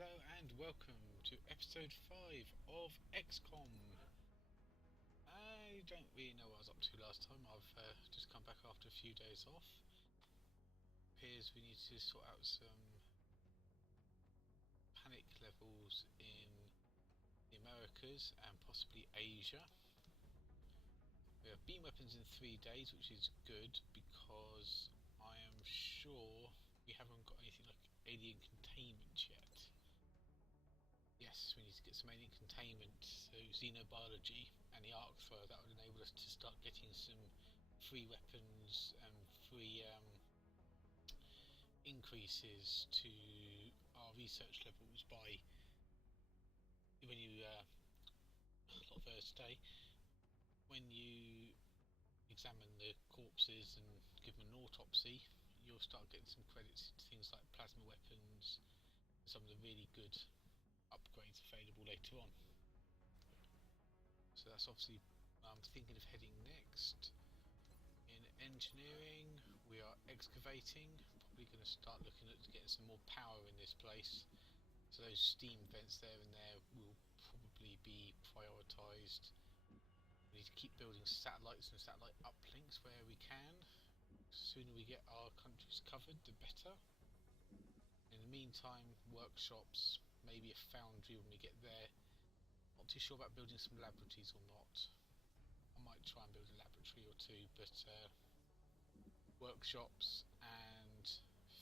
Hello and welcome to episode 5 of XCOM. I don't really know what I was up to last time. I've just come back after a few days off. Appears we need to sort out some panic levels in the Americas and possibly Asia. We have beam weapons in 3 days, which is good because I am sure we haven't got anything like alien containment yet. Yes, we need to get some alien containment, so xenobiology and the arc thrower. That would enable us to start getting some free weapons and free increases to our research levels by when you a lot of us today when you examine the corpses and give them an autopsy, you'll start getting some credits to things like plasma weapons, some of the really good upgrades available later on. So that's obviously I'm thinking of heading next. In engineering, we are excavating. Probably going to start looking at getting some more power in this place. So those steam vents there and there will probably be prioritised. We need to keep building satellites and satellite uplinks where we can. The sooner we get our countries covered, the better. In the meantime, workshops, maybe a foundry when we get there. Not too sure about building some laboratories or not. I might try and build a laboratory or two, but workshops and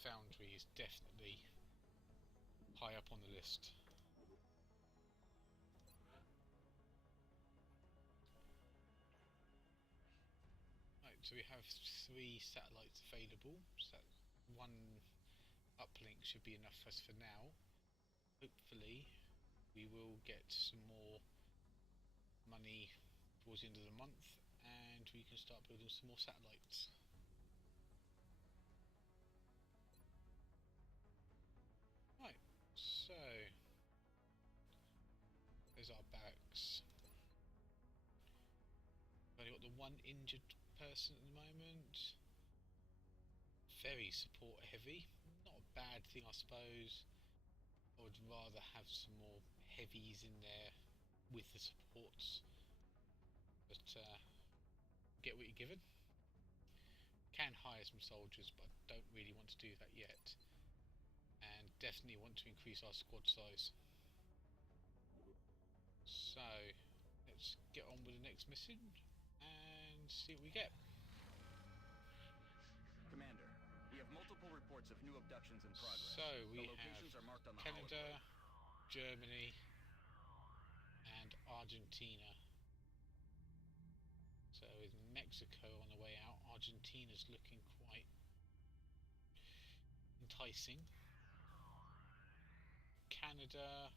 foundry is definitely high up on the list. Right, so we have 3 satellites available, so one uplink should be enough for us for now. Hopefully we will get some more money towards the end of the month and we can start building some more satellites. Right, so there's our barracks. We've only got the one injured person at the moment. Very support heavy. Not a bad thing, I suppose. I would rather have some more heavies in there with the supports, but get what you're given. Can hire some soldiers, but I don't really want to do that yet, and definitely want to increase our squad size. So let's get on with the next mission and see what we get. Commander, we have multiple reports of new abductions in progress. So we the locations have are marked on the Canada, Germany and Argentina. So with Mexico on the way out, Argentina's looking quite enticing. Canada,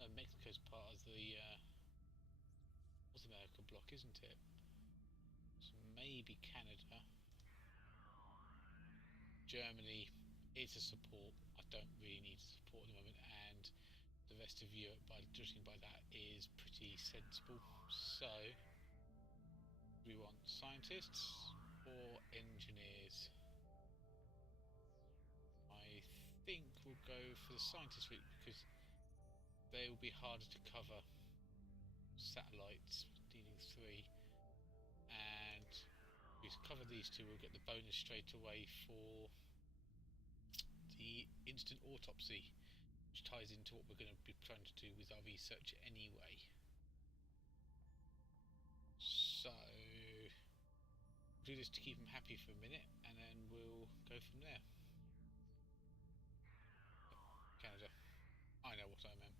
no, Mexico's part of the North America bloc, isn't it? So maybe Canada. Germany is a support. I don't really need support at the moment, and the rest of Europe, judging by that, is pretty sensible. So we want scientists or engineers. I think we'll go for the scientist route because they will be harder to cover. Satellites, needing 3, and if we cover these 2, we'll get the bonus straight away for the instant autopsy, which ties into what we're going to be trying to do with our research anyway. So we'll do this to keep them happy for a minute and then we'll go from there. Canada, I know what I meant.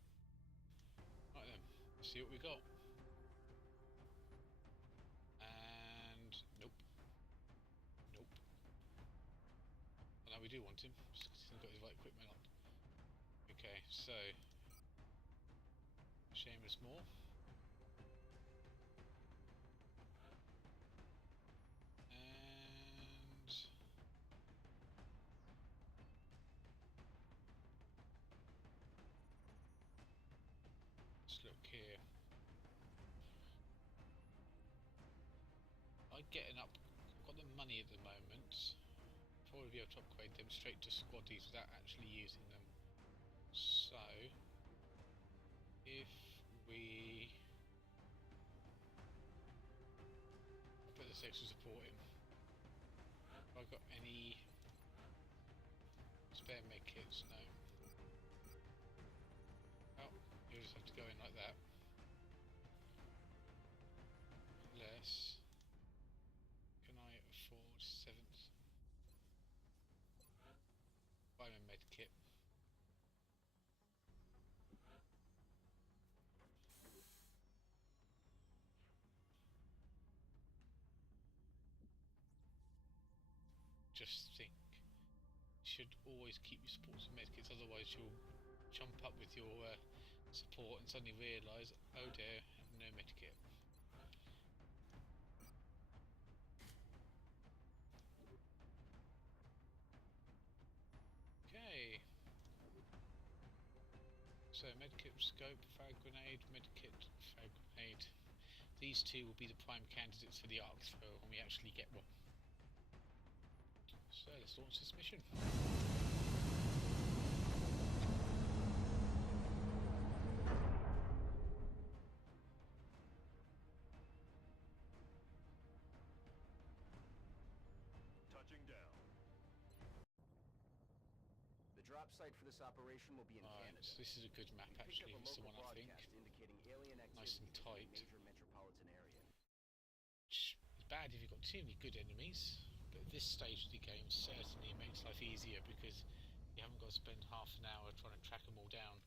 Right then, let's see what we got. And nope. Nope. Well, now we do want him, just because he's got his right equipment on. Okay, so Seamus Moore. And let's look here. I get an up. I've got the money at the moment. If probably be able to upgrade them straight to squaddies without actually using them. So, if we... I'll put this extra support in. Have I got any spare med kits? No. Oh, you just have to go in like that. Unless... Can I afford 7th? Buy a med kit. Just think, you should always keep your supports and medkits, otherwise you'll jump up with your support and suddenly realise, oh dear, no medkit. Okay. So medkit, scope, frag grenade, medkit, frag grenade. These two will be the prime candidates for the arc thrower when we actually get one. So let's launch this mission. Touching down. The drop site for this operation will be in Canada. So this is a good map actually, it's the one I think. Indicating alien Nice and tight. in a major metropolitan area. Which is bad if you've got too many good enemies, but at this stage of the game certainly makes life easier because you haven't got to spend half an hour trying to track them all down.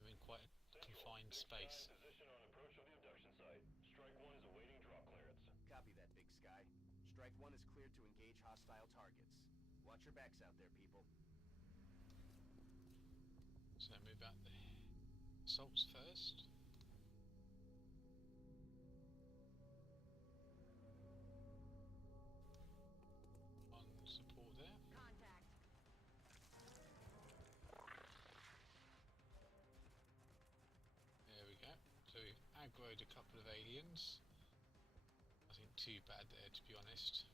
You're in quite a confined space. Position on approach of the abduction site. Strike 1 is awaiting drop clearance. Copy that, Big Sky. Strike 1 is cleared to engage hostile targets. Watch your backs out there, people. So move out the assaults first. On support there. Contact. There we go. So we've aggroed a couple of aliens. Nothing too bad there, to be honest.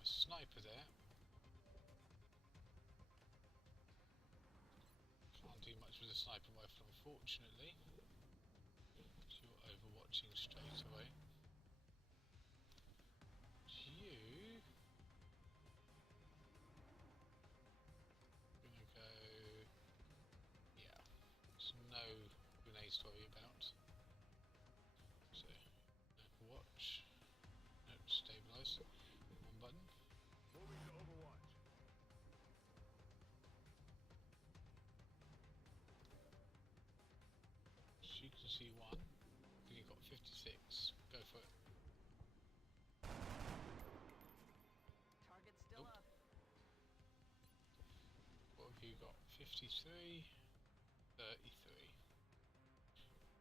A sniper there. Can't do much with a sniper rifle, unfortunately. So you're overwatching straight away. You... Gonna go... Yeah. There's no grenades to worry about. So, overwatch. No, stabilise. One button. Moving to Overwatch. So you can see one. I think you've got 56. Go for it. Target still Nope. up. What have you got? 53, 33.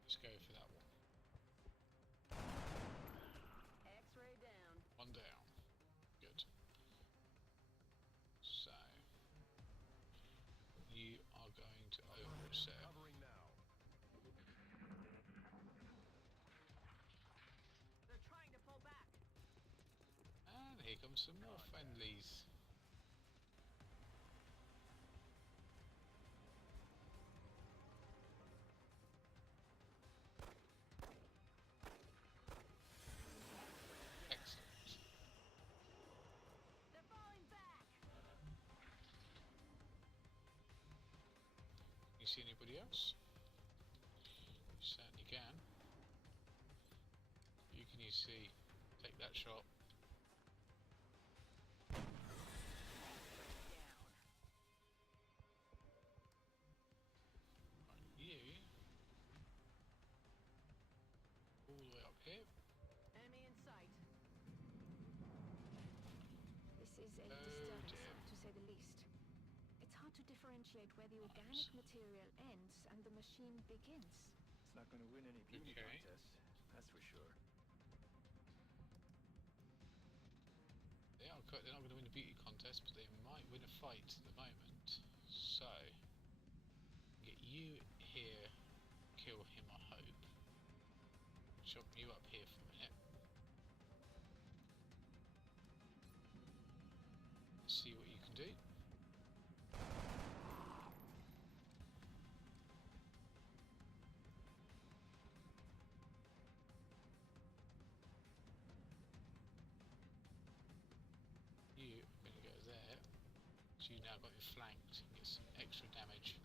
Let's go for that one. X-ray down. One down. Good. So, you are going to overwatch there. Covering now. They're trying to pull back. And here comes some more friendlies. Excellent. They're falling back. You see anybody else? You certainly can. You can see, take that shot. Down. Right, you all the way up here. Enemy in sight. This is a Oh, disturbing dear. sight, to say the least. It's hard to differentiate where the organic material ends and the machine begins. It's not going to win any beauty Okay. contests, that's for sure. They're not going to win a beauty contest, but they might win a fight at the moment. So, get you here, kill him, I hope. Chop you up here for a minute. So you now got him flanked and get some extra damage.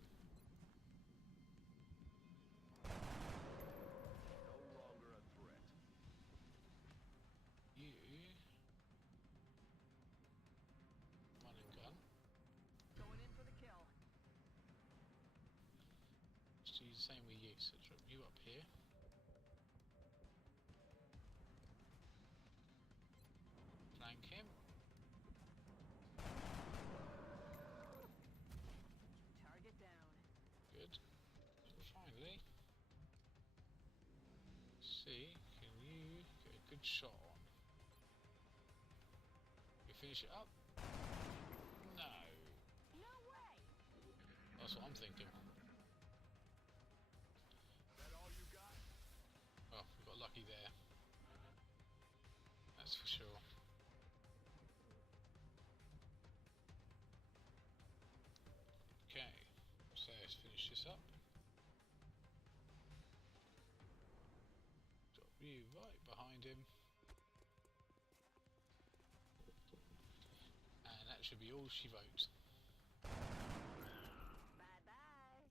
No longer a threat. You run and gun. Going in for the kill. Just do the same with you. So drop you up here. Flank him. Target down. Good. And finally, see, can you get a good shot on? You finish it up? No. No way! That's what I'm thinking. That all you got? Well, we got lucky there. That's for sure. Okay, so let's finish this up. Drop you right behind him. And that should be all she wrote. Bye-bye.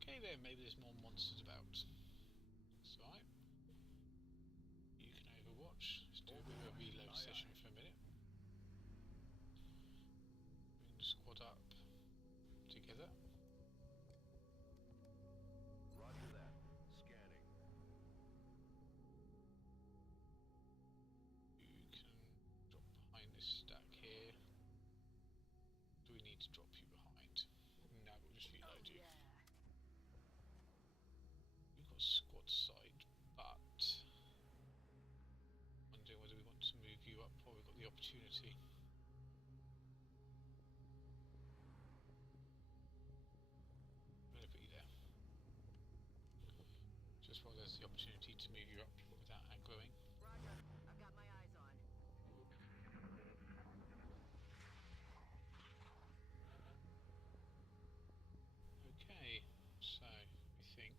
Okay then, maybe there's more monsters about. That's alright. You can overwatch. Let's do a bit of a reload session for a minute. Bring the squad up together. Roger that. Scanning. You can drop behind this stack here. Do we need to drop you behind? No, we'll just reload you. Yeah. We've got squad side, but wondering whether we want to move you up while we've got the opportunity. I'm going to put you there. Just while there's the opportunity to move you up without aggroing. Roger. I've got my eyes on. Okay, so we think.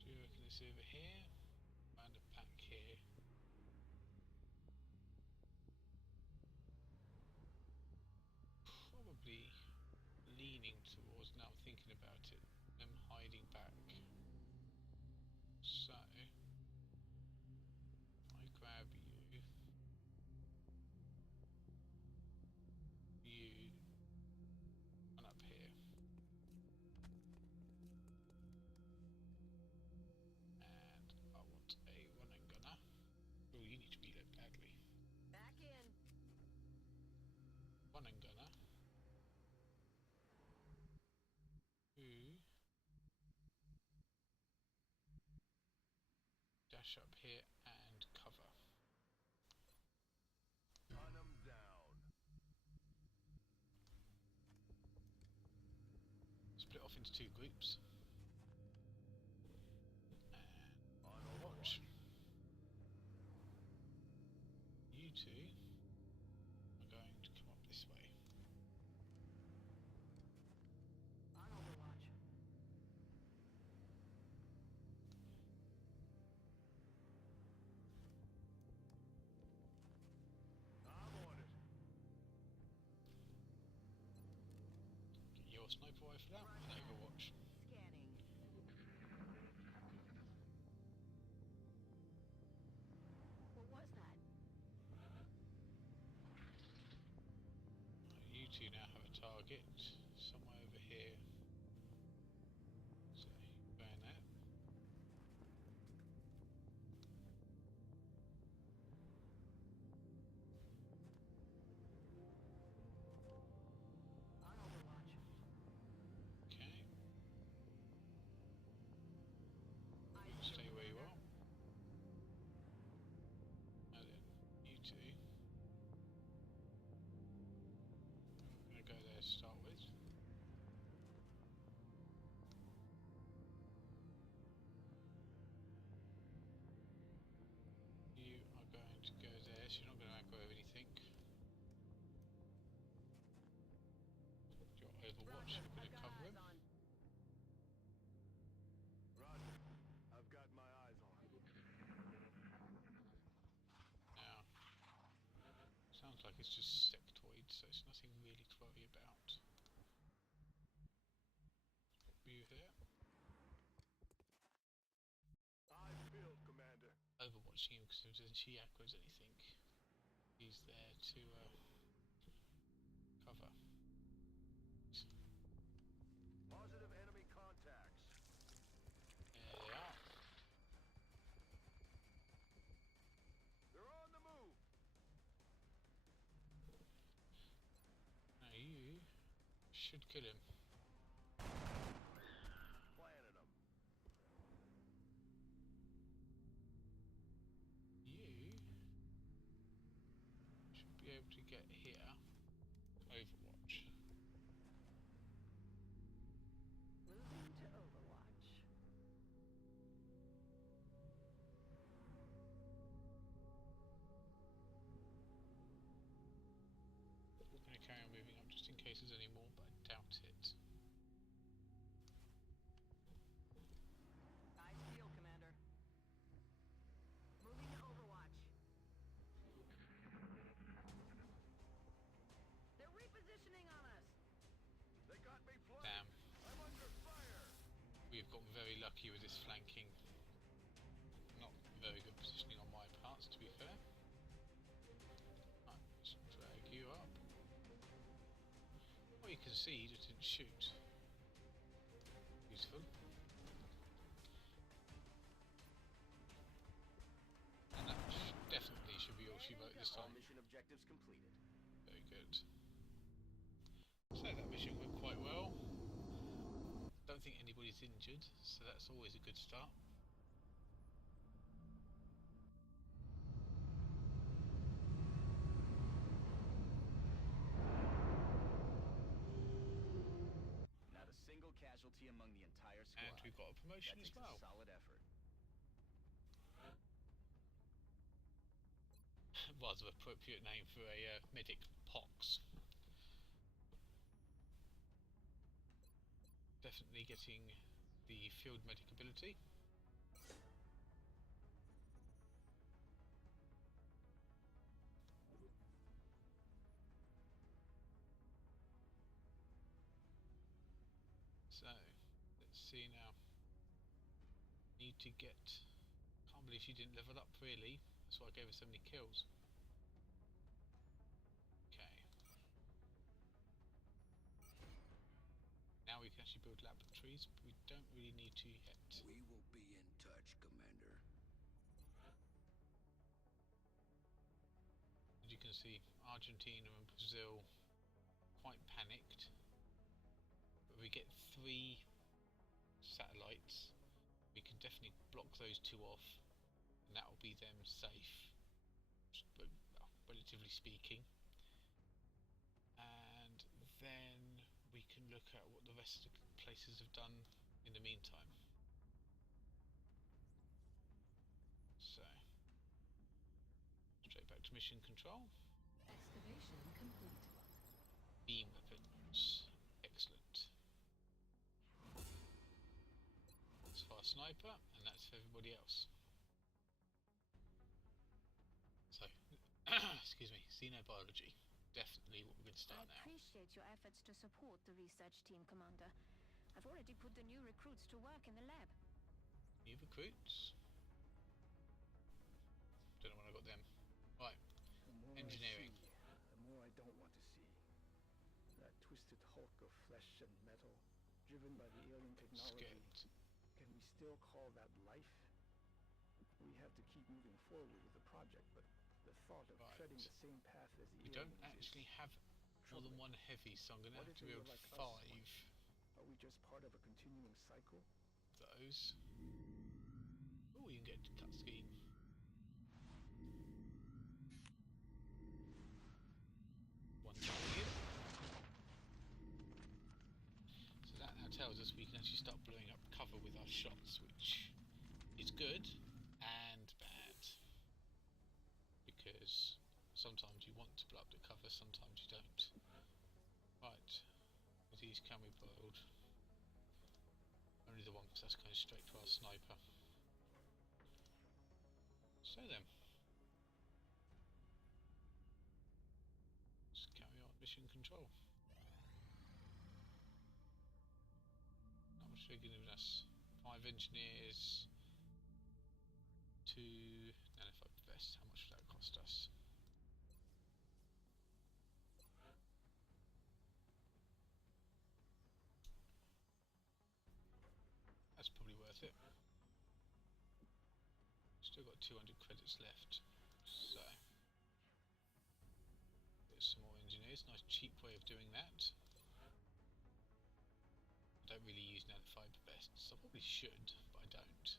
Do you reckon it's over here? Find a pack here. Probably leaning towards, now thinking about it, them hiding back. So I grab you. You run up here. And I want a run and gunner. Oh, you need to reload badly. Back in. Run and gunner. Who dash up here and cover. Run 'em down. Split off into two groups. And On watch. You two are going to come up this way. On Overwatch. I'm on it. Get your sniper rifle out and overwatch. Scanning. What was that? You two now have a target somewhere over here. So, burn that. On Overwatch. Okay. Eyes Stay peeled. where you are. Now then, you two. I'm going to go there to start with. You are going to go there, so you're not going to aggro anything. Your overwatch, Roger. you're going I've to got cover eyes him. on. Roger. I've got my eyes on. Now, so like it's just sectoid, so it's nothing really to worry about. View here. Eyes peeled, Commander. Overwatching him because if she aggros anything, he's there to cover. Positive enemy contacts. There they are. They're on the move. Now you should kill him. Planted them. You should be able to get here. Overwatch. Moving to Overwatch. I'm going to carry on moving up just in case there's any more, but I doubt it. Eyes peeled, Commander. Moving to Overwatch. They're repositioning on us. They got me flanked. Damn. I'm under fire. We've got very lucky with this flanking. Not very good positioning on my parts, to be fair. Right, let's drag you up. Well, you can see he just didn't shoot. Beautiful. And that definitely should be all she wrote this All time. mission objectives completed. Very good. So that mission went quite well. Don't think anybody's injured, so that's always a good start. Not a single casualty among the entire squad. And we've got a promotion that as takes well. a solid effort. Rather appropriate name for a medic, Pox. Definitely getting the field medic ability. So, let's see now. Need to get... Can't believe she didn't level up really. That's why I gave her so many kills. Okay. Now we can actually build laboratories, but we don't really need to yet. We will be in touch, Commander. As you can see, Argentina and Brazil quite panicked. But we get 3 satellites. We can definitely block those 2 off, and that will be them safe, but relatively speaking. And then we can look at what the rest of the places have done in the meantime. So, straight back to mission control. Excavation complete. Beam weapons. Excellent. That's for our sniper, and that's for everybody else. So, excuse me, xenobiology. Definitely what we're going to start I now. appreciate your efforts to support the research team, Commander. I've already put the new recruits to work in the lab. New recruits. Don't know when I got them. Right, The more engineering. I see, the more I don't want to see. That twisted hulk of flesh and metal, driven by the alien technology. Scared. Can we still call that life? We have to keep moving forward with the project, but the thought of Right. treading the same path as the We aliens don't actually have more than one heavy, so I'm going to What have if to they build were like us? 5 Are we just part of a continuing cycle? of those. Oh, you can get cut scheme. One target. So that now tells us we can actually start blowing up cover with our shots, which is good and bad. Because sometimes you want to blow up the cover, sometimes you don't. Right, with these can we build? Only the one, because that's going straight to our sniper. So then. mission control. How much are they giving us? 5 engineers, 2 nanofiber vests. How much would that cost us? That's probably worth it. Still got 200 credits left, so get some more engineers. Nice cheap way of doing that. I don't really use nanofiber vests. I probably should, but I don't.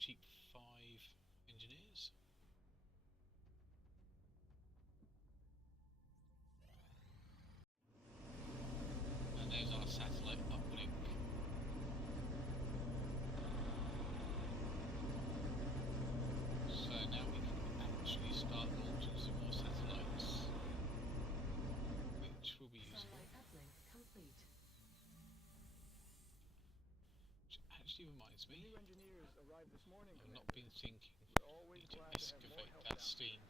Cheap 5 engineers. And there's our satellite uplink. So now we can actually start launching some more satellites, which will be useful. Which actually reminds me, New engineers arrived this morning, I've not Commander. been thinking. We're always Need to glad to have more excavate help that out. steam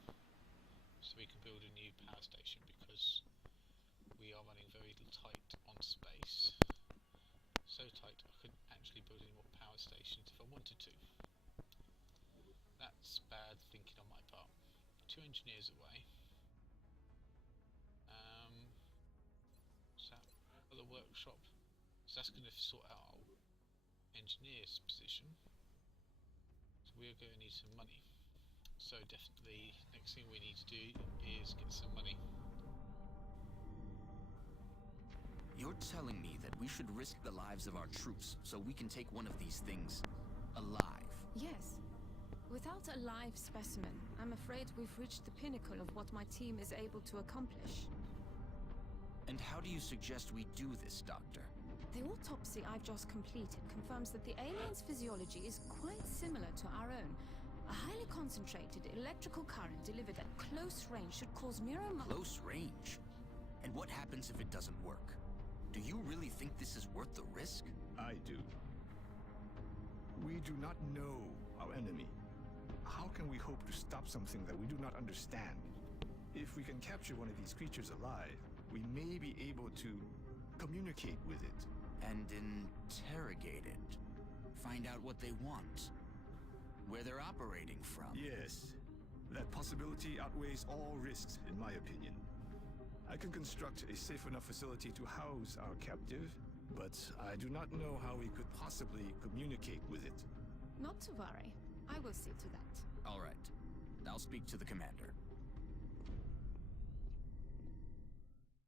so we can build a new power station, because we are running very tight on space. So tight I couldn't actually build any more power stations if I wanted to. That's bad thinking on my part. 2 engineers away. So other workshop. So that's going to sort out our engineer's position. So we're going to need some money. So definitely next thing we need to do is get some money. You're telling me that we should risk the lives of our troops so we can take one of these things alive? Yes. Without a live specimen, I'm afraid we've reached the pinnacle of what my team is able to accomplish. And how do you suggest we do this, Doctor? The autopsy I've just completed confirms that the alien's physiology is quite similar to our own. A highly concentrated electrical current delivered at close range should cause Close range? And what happens if it doesn't work? Do you really think this is worth the risk? I do. We do not know our enemy. How can we hope to stop something that we do not understand? If we can capture one of these creatures alive, we may be able to communicate with it. And interrogate it. Find out what they want. Where they're operating from. Yes. That possibility outweighs all risks, in my opinion. I can construct a safe enough facility to house our captive, but I do not know how we could possibly communicate with it. Not to worry. I will see to that. All right. I'll speak to the commander.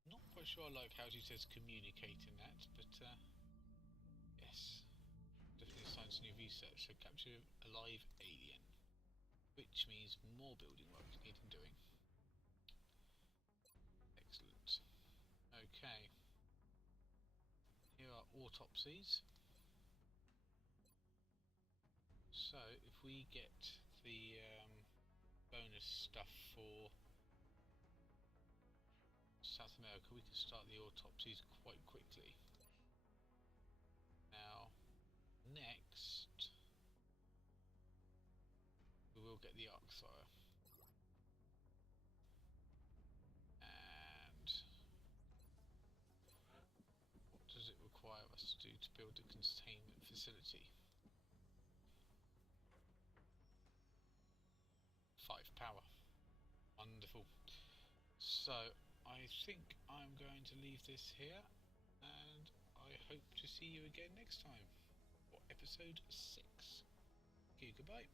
Not quite sure I like how she says communicate in that, but yes. Definitely science new research, so capture a live alien. Which means more building work needing doing. Excellent. Okay. Here are autopsies. So if we get the bonus stuff for South America, we can start the autopsies quite quickly. Now, next, we will get the arc thrower. And what does it require us to do to build a containment facility? 5 power. Wonderful. So I think I'm going to leave this here, and I hope to see you again next time for episode 6. Okay, goodbye.